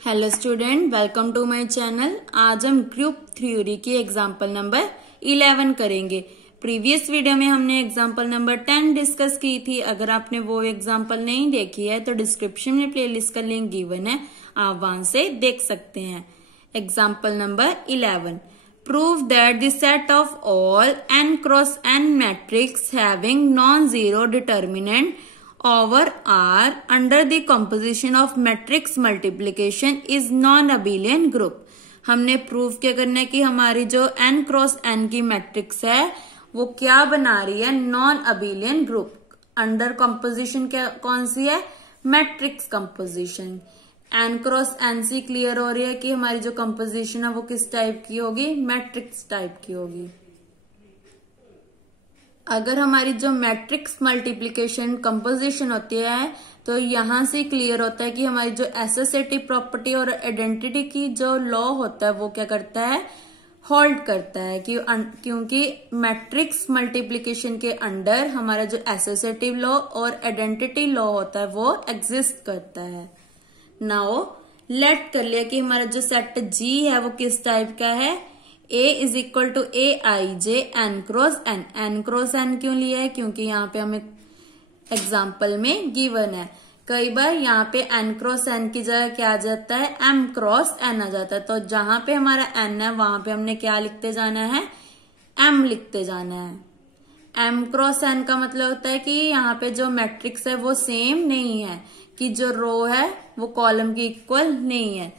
Hello student, welcome to my channel. आज हम group theory की एग्जाम्पल नंबर 11 करेंगे। प्रीवियस वीडियो में हमने एग्जाम्पल नंबर 10 डिस्कस की थी। अगर आपने वो एग्जाम्पल नहीं देखी है तो डिस्क्रिप्शन में प्लेलिस्ट का लिंक गिवन है, आप वहां से देख सकते हैं। Example number 11, prove that the set of all n cross n matrix having non zero determinant over R under the composition of matrix multiplication is non-abelian group। हमने प्रूव क्या करना है कि हमारी जो n क्रॉस n की matrix है वो क्या बना रही है, non abelian group. Under composition क्या कौन सी है, matrix composition. n cross n से क्लियर हो रही है कि हमारी जो कंपोजिशन है वो किस टाइप की होगी, मैट्रिक्स टाइप की होगी। अगर हमारी जो मैट्रिक्स मल्टीप्लिकेशन कंपोजिशन होती है तो यहां से क्लियर होता है कि हमारी जो एसोसिएटिव प्रॉपर्टी और आइडेंटिटी की जो लॉ होता है वो क्या करता है, होल्ड करता है। क्योंकि मैट्रिक्स मल्टीप्लिकेशन के अंडर हमारा जो एसोसिएटिव लॉ और आइडेंटिटी लॉ होता है वो एग्जिस्ट करता है। नाउ लेट कर लिया कि हमारा जो सेट जी है वो किस टाइप का है, A is equal to A I J N cross N. N cross N क्यों लिया है, क्योंकि यहाँ पे हमें एग्जाम्पल में गिवन है। कई बार यहाँ पे n क्रॉस n की जगह क्या आ जाता है, m क्रॉस n आ जाता है। तो जहां पे हमारा n है वहां पे हमने क्या लिखते जाना है, m लिखते जाना है। m क्रॉस n का मतलब होता है कि यहाँ पे जो मैट्रिक्स है वो सेम नहीं है, कि जो रो है वो कॉलम की इक्वल नहीं है।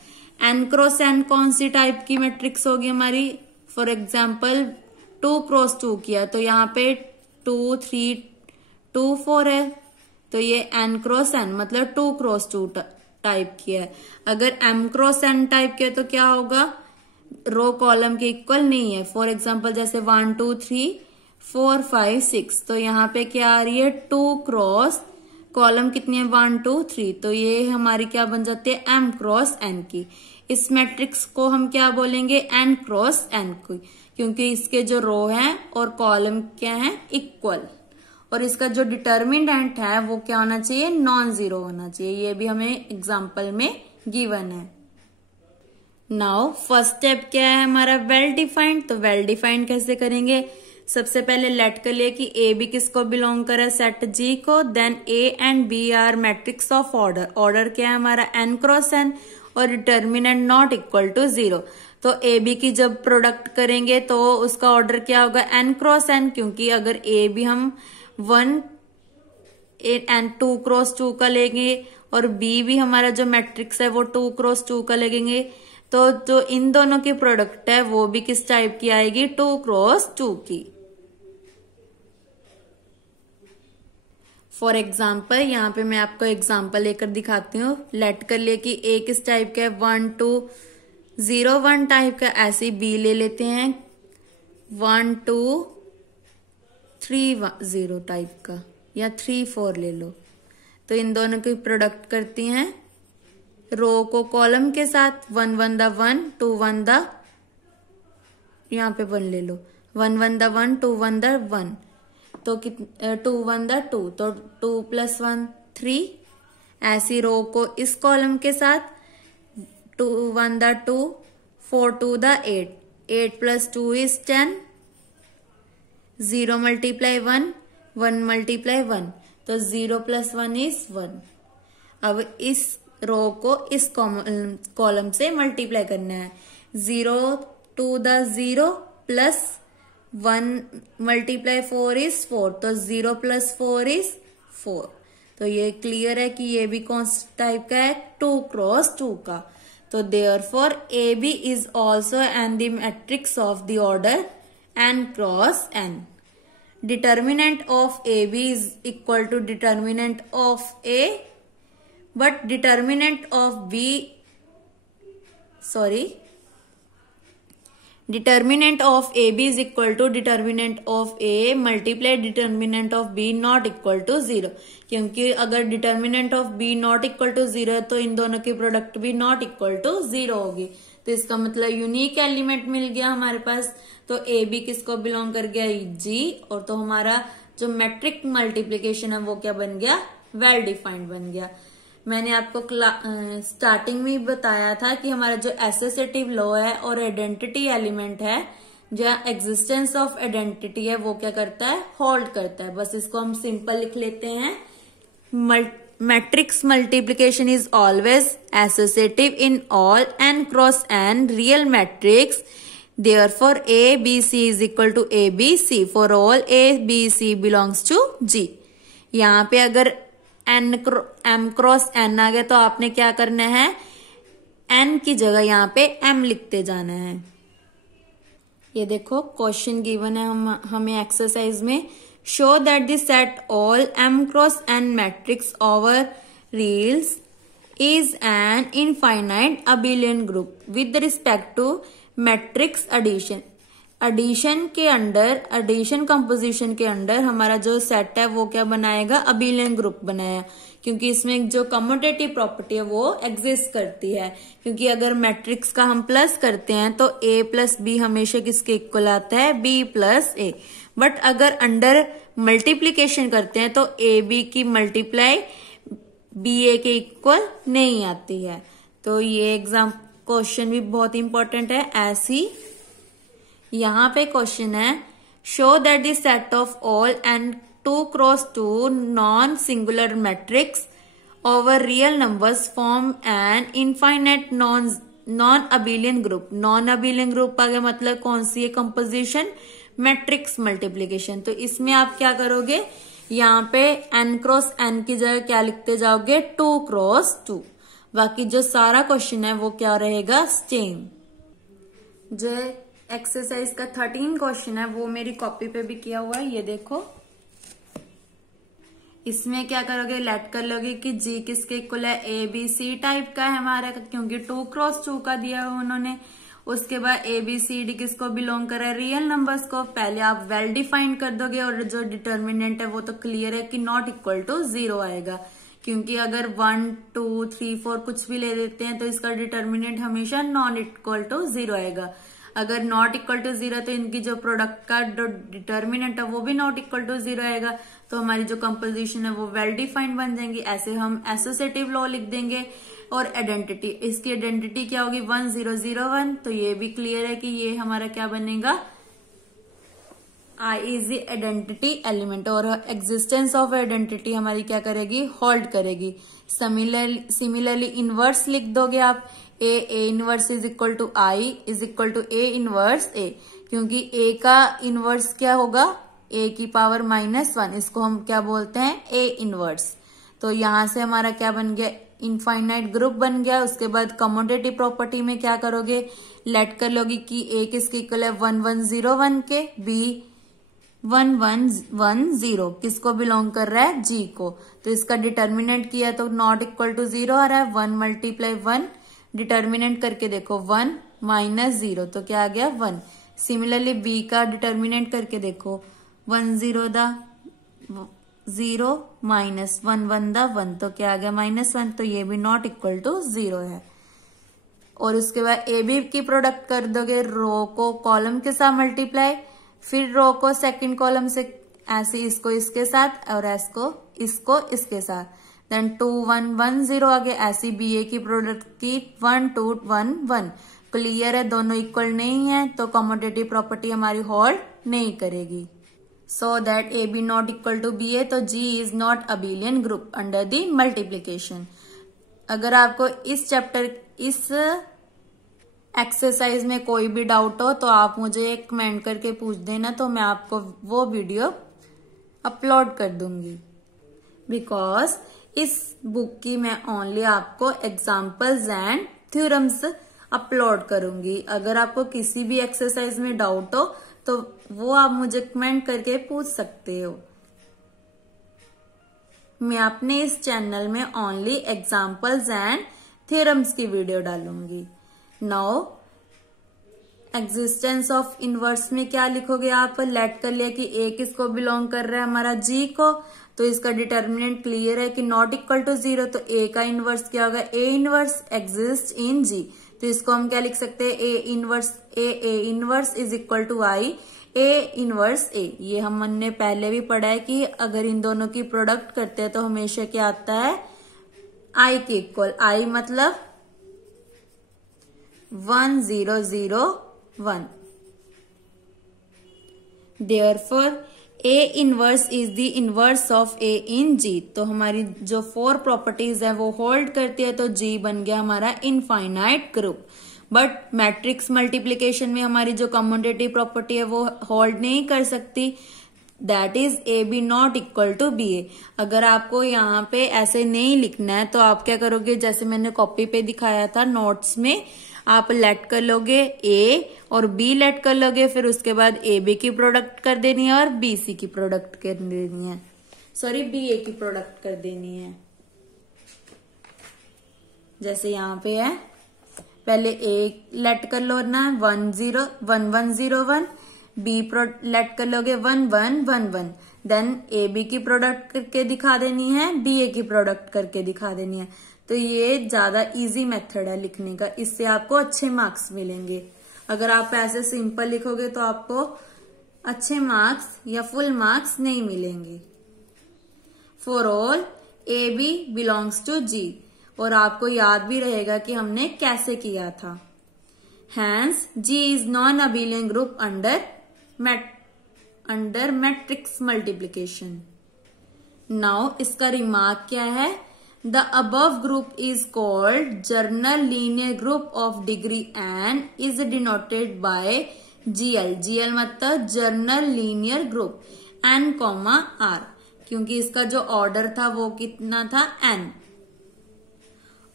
n क्रॉस n कौन सी टाइप की मैट्रिक्स होगी हमारी, फॉर एग्जाम्पल 2 क्रॉस 2 किया तो यहाँ पे 2 3 2 4 है, तो ये n क्रॉस n मतलब 2 क्रॉस 2 टाइप की है। अगर m क्रॉस n टाइप की है तो क्या होगा, रो कॉलम के इक्वल नहीं है। फॉर एग्जाम्पल जैसे 1 2 3 4 5 6, तो यहाँ पे क्या आ रही है 2 क्रॉस, कॉलम कितनी है 1 2 3, तो ये हमारी क्या बन जाती है m क्रॉस n की। इस मैट्रिक्स को हम क्या बोलेंगे, n क्रॉस n को, क्योंकि इसके जो रो हैं और कॉलम क्या है, इक्वल। और इसका जो डिटर्मिनेंट है वो क्या होना चाहिए, नॉन जीरो होना चाहिए। ये भी हमें एग्जाम्पल में गिवन है। नाउ फर्स्ट स्टेप क्या है हमारा, वेल डिफाइंड। तो वेल डिफाइंड कैसे करेंगे, सबसे पहले लेट कर लिया कि ए बी किसको बिलोंग करे, सेट जी को। Then A and B are matrix of order. Order क्या है हमारा, n क्रॉस n, और डिटर्मिनेंट नॉट इक्वल टू 0। तो ए बी की जब प्रोडक्ट करेंगे तो उसका ऑर्डर क्या होगा, n क्रॉस n, क्योंकि अगर ए बी हम 1 एंड 2 क्रॉस 2 का लेंगे और बी भी हमारा जो मैट्रिक्स है वो 2 क्रॉस 2 का लेंगे, तो जो इन दोनों की प्रोडक्ट है वो भी किस टाइप की आएगी, 2 क्रॉस 2 की। फॉर एग्जाम्पल यहाँ पे मैं आपको एग्जाम्पल लेकर दिखाती हूँ। लेट कर लिए कि ए किस टाइप का है, 1 2 0 1 टाइप का। ऐसे बी ले लेते हैं 1 2 3 0 टाइप का, या 3 4 ले लो। तो इन दोनों की प्रोडक्ट करती हैं, रो को कॉलम के साथ, 1 1 द 1 2 1 द, यहाँ पे 1 ले लो, 1 1 द 1 2 1 द 1, तो 2 1 द 2, तो 2 प्लस 1 3। ऐसी रो को इस कॉलम के साथ, 2 1 the 2 4 2 the 8, 8 plus 2 is 10, 0 multiply 1 1 multiply 1, तो 0 प्लस 1 इज 1। अब इस रो को इस कॉलम से मल्टीप्लाई करना है, 0 2 द 0 प्लस 1 मल्टीप्लाई 4 इज 4, तो 0 प्लस 4 इज 4। तो ये क्लियर है कि ये भी कौन सा टाइप का है, 2 क्रॉस 2 का। तो therefore A B is also an the matrix of the order n cross n। Determinant of A B is equal to determinant of A, but determinant of B, sorry, determinant of A B is equal to determinant of A multiply determinant of B not equal to 0। क्योंकि अगर determinant of B not equal to 0 है तो इन दोनों की product भी not equal to 0 होगी। तो इसका मतलब यूनिक एलिमेंट मिल गया हमारे पास। तो ए बी किसको बिलोंग कर गया, जी, और तो हमारा जो मैट्रिक मल्टीप्लीकेशन है वो क्या बन गया, वेल डिफाइंड बन गया। मैंने आपको स्टार्टिंग में ही बताया था कि हमारा जो एसोसिएटिव लॉ है और आइडेंटिटी एलिमेंट है, जो एग्जिस्टेंस ऑफ आइडेंटिटी है, वो क्या करता है, होल्ड करता है। बस इसको हम सिंपल लिख लेते हैं। Matrix multiplication is always associative in all n cross n real matrix, therefore a b c is equal to a b c for all a b c belongs to G। यहाँ पे अगर m cross n आ गया तो आपने क्या करना है, n की जगह यहाँ पे m लिखते जाना है। ये देखो क्वेश्चन गिवन है हमें एक्सरसाइज में, show that the set all m cross n matrix over reals is an infinite abelian group with respect to matrix addition. Addition के अंडर, एडिशन कंपोजिशन के अंडर हमारा जो सेट है वो क्या बनाएगा, अबिलियन ग्रुप बनाया, क्योंकि इसमें जो कम्यूटेटिव प्रॉपर्टी है वो एग्जिस्ट करती है। क्योंकि अगर मैट्रिक्स का हम प्लस करते हैं तो a प्लस बी हमेशा किसके इक्वल आता है, b प्लस ए। बट अगर अंडर मल्टीप्लीकेशन करते हैं तो ए बी की मल्टीप्लाई बी ए के इक्वल नहीं आती है। तो ये एग्जाम क्वेश्चन भी बहुत इंपॉर्टेंट है। ऐसी यहाँ पे क्वेश्चन है, show that the set of all and 2 cross 2 non singular matrix over real numbers form an infinite non abelian group. Non abelian group आ गया मतलब कौन सी है कंपोजिशन, मैट्रिक्स मल्टीप्लीकेशन। तो इसमें आप क्या करोगे, यहाँ पे n क्रॉस n की जगह क्या लिखते जाओगे, 2 क्रॉस 2। बाकी जो सारा क्वेश्चन है वो क्या रहेगा, सेम। जो एक्सरसाइज का 13 क्वेश्चन है वो मेरी कॉपी पे भी किया हुआ है, ये देखो। इसमें क्या करोगे, लेट कर लोगे कि जी किसके इक्वल है, ए बी सी टाइप का है हमारा, क्योंकि 2 क्रॉस 2 का दिया है उन्होंने। उसके बाद ए बी सी डी किसको बिलोंग कर रहा है, रियल नंबर्स को। पहले आप वेल डिफाइन कर दोगे और जो डिटर्मिनेंट है वो तो क्लियर है कि नॉट इक्वल टू 0 आएगा, क्योंकि अगर 1 2 3 4 कुछ भी ले लेते हैं तो इसका डिटर्मिनेंट हमेशा नॉट इक्वल टू 0 आएगा। अगर नॉट इक्वल टू 0 तो इनकी जो प्रोडक्ट का डिटर्मिनेंट है वो भी नॉट इक्वल टू 0 आएगा। तो हमारी जो कंपोजिशन है वो वेल डिफाइंड बन जाएंगी। ऐसे हम एसोसिएटिव लॉ लिख देंगे। और आइडेंटिटी, इसकी आइडेंटिटी क्या होगी, 1 0 0 1। तो ये भी क्लियर है कि ये हमारा क्या बनेगा, I is the identity element. और एग्जिस्टेंस ऑफ आइडेंटिटी हमारी क्या करेगी, होल्ड करेगी। सिमिलरली इनवर्स लिख दोगे आप, A inverse is equal to I is equal to A inverse A, क्योंकि ए का इनवर्स क्या होगा, ए की पावर -1। इसको हम क्या बोलते हैं, ए इनवर्स। तो यहां से हमारा क्या बन गया, इनफाइनाइट ग्रुप बन गया। उसके बाद कम्यूटेटिव प्रॉपर्टी में क्या करोगे, लेट कर लोगे कि ए किसके इक्वल है, 1 1 0 1 के, बी 1 1 1 0 किसको बिलोंग कर रहा है, जी को। तो इसका डिटर्मिनेंट किया तो नॉट इक्वल टू 0 आ रहा है, 1 मल्टीप्लाई 1, डिटर्मिनेंट करके देखो 1 -0 तो क्या आ गया 1। सिमिलरली बी का डिटर्मिनेंट करके देखो, 1 0 दा 0 -1 1 दा 1 तो क्या आ गया -1। तो ये भी नॉट इक्वल टू 0 है। और उसके बाद ए बी की प्रोडक्ट कर दोगे, रो को कॉलम के साथ मल्टीप्लाई, फिर रो को सेकंड कॉलम से, ऐसे इसको इसके साथ और इसको इसके साथ, देन 2 1 1 0 आगे। ऐसी बी ए की प्रोडक्ट की 1 2 1 1। क्लियर है, दोनों इक्वल नहीं है तो कम्यूटेटिव प्रॉपर्टी हमारी होल्ड नहीं करेगी। So that A B not equal to B A, तो G is not abelian group under the multiplication. अगर आपको इस चैप्टर, इस एक्सरसाइज में कोई भी डाउट हो तो आप मुझे कमेंट करके पूछ देना, तो मैं आपको वो वीडियो अपलोड कर दूंगी। बिकॉज इस बुक की मैं ओनली आपको एग्जाम्पल्स एंड थ्योरम्स अपलोड करूंगी। अगर आपको किसी भी एक्सरसाइज में डाउट हो तो वो आप मुझे कमेंट करके पूछ सकते हो। मैं अपने इस चैनल में ओनली एग्जाम्पल्स एंड थ्योरम्स की वीडियो डालूंगी। नाउ एग्जिस्टेंस ऑफ इनवर्स में क्या लिखोगे आप, लेट कर लिया कि ए किसको बिलोंग कर रहा है, हमारा जी को। तो इसका डिटर्मिनेंट क्लियर है कि नॉट इक्वल टू 0, तो ए का इनवर्स क्या होगा, ए इनवर्स एग्जिस्ट इन जी। तो इसको हम क्या लिख सकते हैं, A inverse is equal to I A inverse A. ये हमने पहले भी पढ़ा है कि अगर इन दोनों की प्रोडक्ट करते हैं तो हमेशा क्या आता है, आई के इक्वल, आई मतलब 1001। Therefore A inverse is the inverse of A in G। तो हमारी जो 4 प्रॉपर्टीज है वो होल्ड करती है, तो G बन गया हमारा infinite group. But matrix multiplication में हमारी जो कम्यूटेटिव प्रॉपर्टी है वो होल्ड नहीं कर सकती, that is A B not equal to B A. अगर आपको यहाँ पे ऐसे नहीं लिखना है तो आप क्या करोगे, जैसे मैंने कॉपी पे दिखाया था नोट्स में, आप लेट कर लोगे ए और बी लेट कर लोगे, फिर उसके बाद ए बी की प्रोडक्ट कर देनी है और बी सी की प्रोडक्ट कर देनी है, सॉरी बी ए की प्रोडक्ट कर देनी है। जैसे यहाँ पे है, पहले ए लेट कर लो ना 1101, बी लेट कर लोगे 1111, देन ए बी की प्रोडक्ट करके दिखा देनी है, बी ए की प्रोडक्ट करके दिखा देनी है। तो ये ज्यादा इजी मेथड है लिखने का, इससे आपको अच्छे मार्क्स मिलेंगे। अगर आप ऐसे सिंपल लिखोगे तो आपको अच्छे मार्क्स या फुल मार्क्स नहीं मिलेंगे। For all A B belongs to G, और आपको याद भी रहेगा कि हमने कैसे किया था। Hence G is non abelian group under matrix multiplication. Now इसका रिमार्क क्या है, the above group is called general linear group of degree n is denoted by GL. GL मतलब general linear group, n comma R, क्योंकि इसका जो order था वो कितना था एन,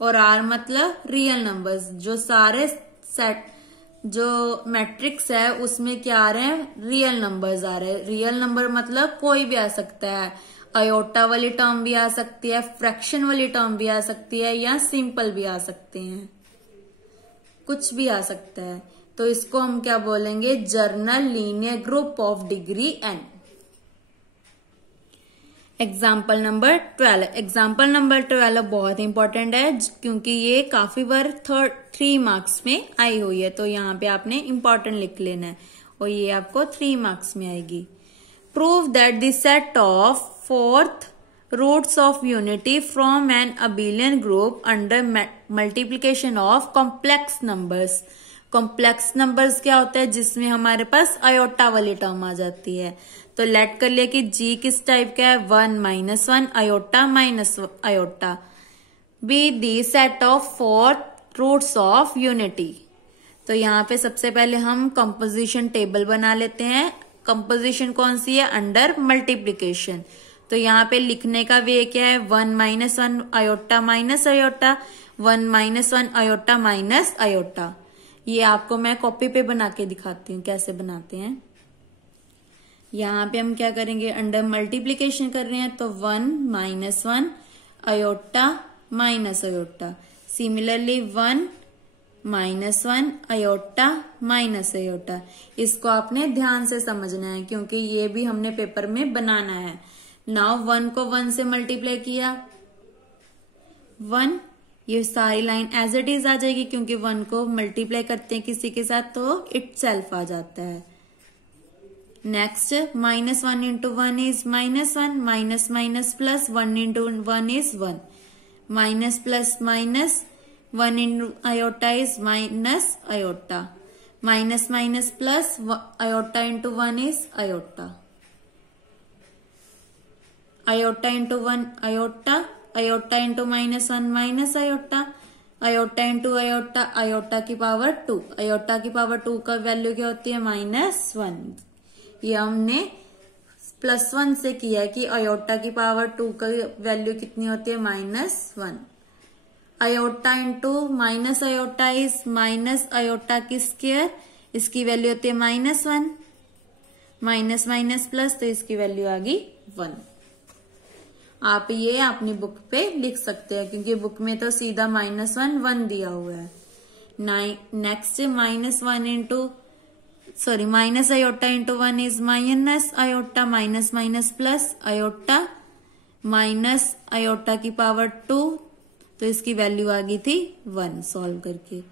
और आर मतलब रियल नंबर्स। जो सारे सेट जो मैट्रिक्स है उसमें क्या आ रहे हैं, रियल नंबर्स आ रहे हैं। रियल नंबर मतलब कोई भी आ सकता है, अयोटा वाली टर्म भी आ सकती है, फ्रैक्शन वाली टर्म भी आ सकती है, या सिंपल भी आ सकते हैं, कुछ भी आ सकता है। तो इसको हम क्या बोलेंगे, general linear group of degree N. Example number 12। Example number 12 बहुत इंपॉर्टेंट है क्योंकि ये काफी बार 3 मार्क्स में आई हुई है, तो यहाँ पे आपने इंपॉर्टेंट लिख लेना है और ये आपको 3 मार्क्स में आएगी। Prove that the set of 4th roots of unity from an abelian group under multiplication of complex numbers. Complex numbers क्या होता है, जिसमें हमारे पास अयोटा वाली टर्म आ जाती है। तो लेट कर लिया कि जी किस टाइप का है, 1 - 1 iota minus iota. Be the set of 4th roots of unity. तो यहाँ पे सबसे पहले हम कंपोजिशन टेबल बना लेते हैं। कंपोजिशन कौन सी है, अंडर मल्टीप्लीकेशन। तो यहाँ पे लिखने का वे क्या है, 1 - 1 iota minus iota, 1 - 1 iota minus iota. ये आपको मैं कॉपी पे बना के दिखाती हूँ कैसे बनाते हैं। यहाँ पे हम क्या करेंगे, अंडर मल्टीप्लीकेशन कर रहे हैं तो 1 - 1 iota minus iota. Similarly 1 - 1 iota minus iota. इसको आपने ध्यान से समझना है क्योंकि ये भी हमने पेपर में बनाना है। नाउ 1 को 1 से मल्टीप्लाई किया 1, ये सारी लाइन एज इट इज आ जाएगी क्योंकि 1 को मल्टीप्लाई करते हैं किसी के साथ तो इटसेल्फ आ जाता है। Next -1 × 1 is -1, minus minus plus 1 × 1 is 1, minus plus minus 1 × iota is minus iota, minus minus plus iota × 1 is iota, iota × 1 iota, iota × -1 minus iota, iota × iota, iota की पावर 2। अयोटा की पावर 2 का value क्या होती है, -1। ये हमने +1 से किया है कि अयोटा की पावर 2 का वैल्यू कितनी होती है, -1। Iota × minus iota is minus iota की स्क्वायर, इसकी वैल्यू होती है -1, माइनस माइनस प्लस तो इसकी वैल्यू आ गई 1। आप ये अपनी बुक पे लिख सकते हैं क्योंकि बुक में तो सीधा -1 1 दिया हुआ है। Next minus iota × 1 is minus iota, minus minus plus aorta, minus iota की पावर 2 तो इसकी वैल्यू आ गई थी 1 सॉल्व करके,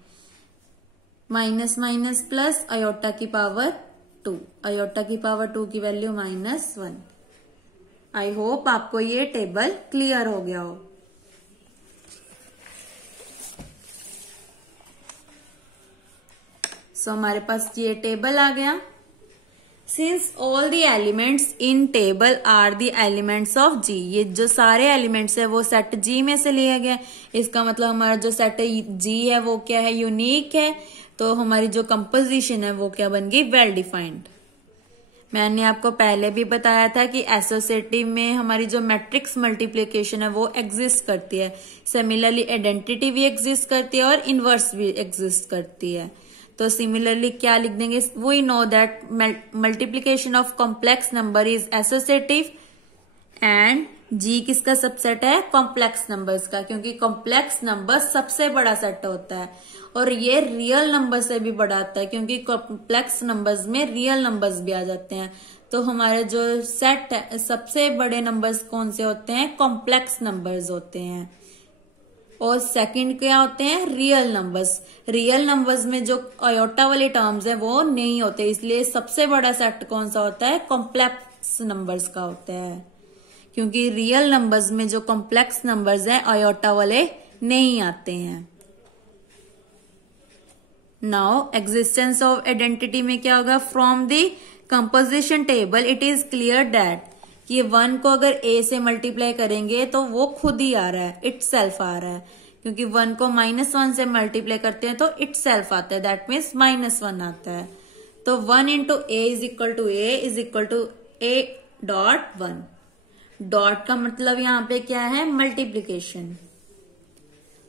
माइनस माइनस प्लस अयोटा की पावर 2, अयोटा की पावर 2 की वैल्यू -1। आई होप आपको ये टेबल क्लियर हो गया हो। सो हमारे पास ये टेबल आ गया। Since all the elements in table are the elements of G, ये जो सारे एलिमेंट्स है वो सेट जी में से लिया गया। इसका मतलब हमारा जो सेट जी है वो क्या है, यूनिक है। तो हमारी जो कंपोजिशन है वो क्या बन गई, वेल डिफाइंड। मैंने आपको पहले भी बताया था कि एसोसिएटिव में हमारी जो मैट्रिक्स मल्टीप्लिकेशन है वो एग्जिस्ट करती है। सिमिलरली आइडेंटिटी भी एग्जिस्ट करती है और इनवर्स भी एग्जिस्ट करती है। तो सिमिलरली क्या लिख देंगे, we know that multiplication of complex number is associative and G किसका सबसेट है, कॉम्प्लेक्स नंबर्स का, क्योंकि कॉम्प्लेक्स नंबर सबसे बड़ा सेट होता है और ये रियल नंबर से भी बड़ा होता है, क्योंकि कॉम्प्लेक्स नंबर्स में रियल नंबर्स भी आ जाते हैं। तो हमारे जो सेट है सबसे बड़े नंबर्स कौन से होते हैं, कॉम्प्लेक्स नंबर्स होते हैं। और सेकंड क्या होते हैं, रियल नंबर्स। रियल नंबर्स में जो आयोटा वाले टर्म्स है वो नहीं होते, इसलिए सबसे बड़ा सेट कौन सा होता है, कॉम्प्लेक्स नंबर्स का होता है, क्योंकि रियल नंबर्स में जो कॉम्प्लेक्स नंबर्स है आयोटा वाले नहीं आते हैं। नाउ एग्जिस्टेंस ऑफ आइडेंटिटी में क्या होगा, from the composition table it is clear that कि 1 को अगर a से मल्टीप्लाई करेंगे तो वो खुद ही आ रहा है, इट सेल्फ आ रहा है, क्योंकि 1 को -1 से मल्टीप्लाई करते हैं तो इट सेल्फ आता है, दैट मीन्स -1 आता है। तो 1 into A is equal to A dot 1। Dot का मतलब यहाँ पे क्या है, multiplication.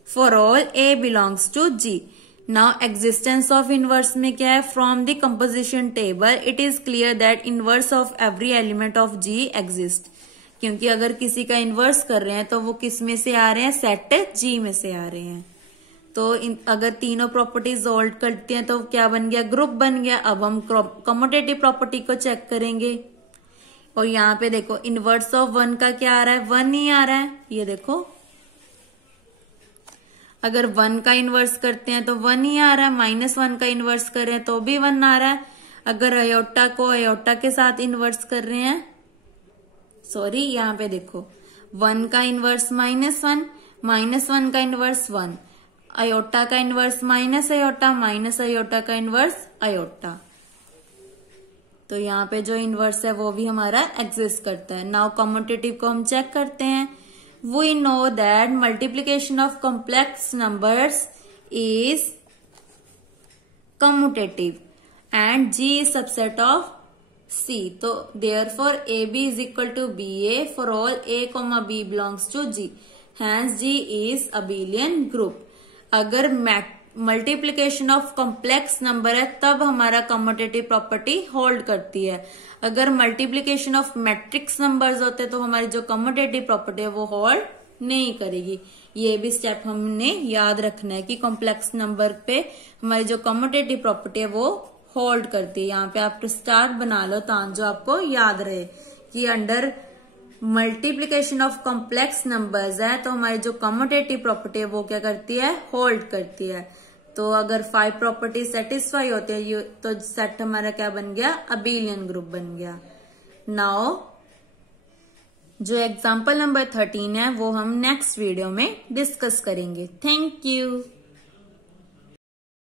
For all A belongs to G. Now existence of inverse में क्या है, from the composition table it is clear that inverse of every element of G exist. क्योंकि अगर किसी का इनवर्स कर रहे हैं तो वो किस में से आ रहे हैं, सेट जी में से आ रहे हैं। तो अगर तीनों प्रॉपर्टीज होल्ड करती हैं तो क्या बन गया, ग्रुप बन गया। अब हम कम्यूटेटिव प्रॉपर्टी को चेक करेंगे और यहाँ पे देखो इनवर्स ऑफ 1 का क्या आ रहा है, 1 ही आ रहा है। ये देखो अगर 1 का इनवर्स करते हैं तो 1 ही आ रहा है, -1 का इनवर्स कर रहे हैं तो भी 1 आ रहा है। अगर अयोटा को अयोटा के साथ इनवर्स कर रहे हैं, सॉरी यहाँ पे देखो 1 का इनवर्स -1, -1 का इनवर्स 1, अयोटा का इनवर्स माइनस अयोटा का इनवर्स अयोटा। तो यहाँ पे जो इनवर्स है वो भी हमारा एग्जिस्ट करता है। नाउ कम्यूटेटिव को हम चेक करते हैं। We know that multiplication of complex numbers is commutative and G is subset of C. So therefore AB is equal to BA for all A, B belongs to G. Hence G is abelian group. अगर multiplication of complex number है तब हमारा commutative property hold करती है। अगर multiplication of matrix numbers होते तो हमारी जो कम्यूटेटिव प्रॉपर्टी है वो होल्ड नहीं करेगी। ये भी स्टेप हमने याद रखना है कि कॉम्प्लेक्स नंबर पे हमारी जो कम्यूटेटिव प्रॉपर्टी है वो होल्ड करती है। यहाँ पे आप स्टार बना लो ताकि आपको याद रहे कि under multiplication of complex numbers है तो हमारी जो कम्यूटेटिव प्रॉपर्टी है वो क्या करती है, होल्ड करती है। तो अगर 5 प्रॉपर्टी सेटिस्फाई होते हैं तो सेट हमारा क्या बन गया, अबेलियन ग्रुप बन गया। नाउ जो एग्जाम्पल नंबर 13 है वो हम नेक्स्ट वीडियो में डिस्कस करेंगे। Thank you.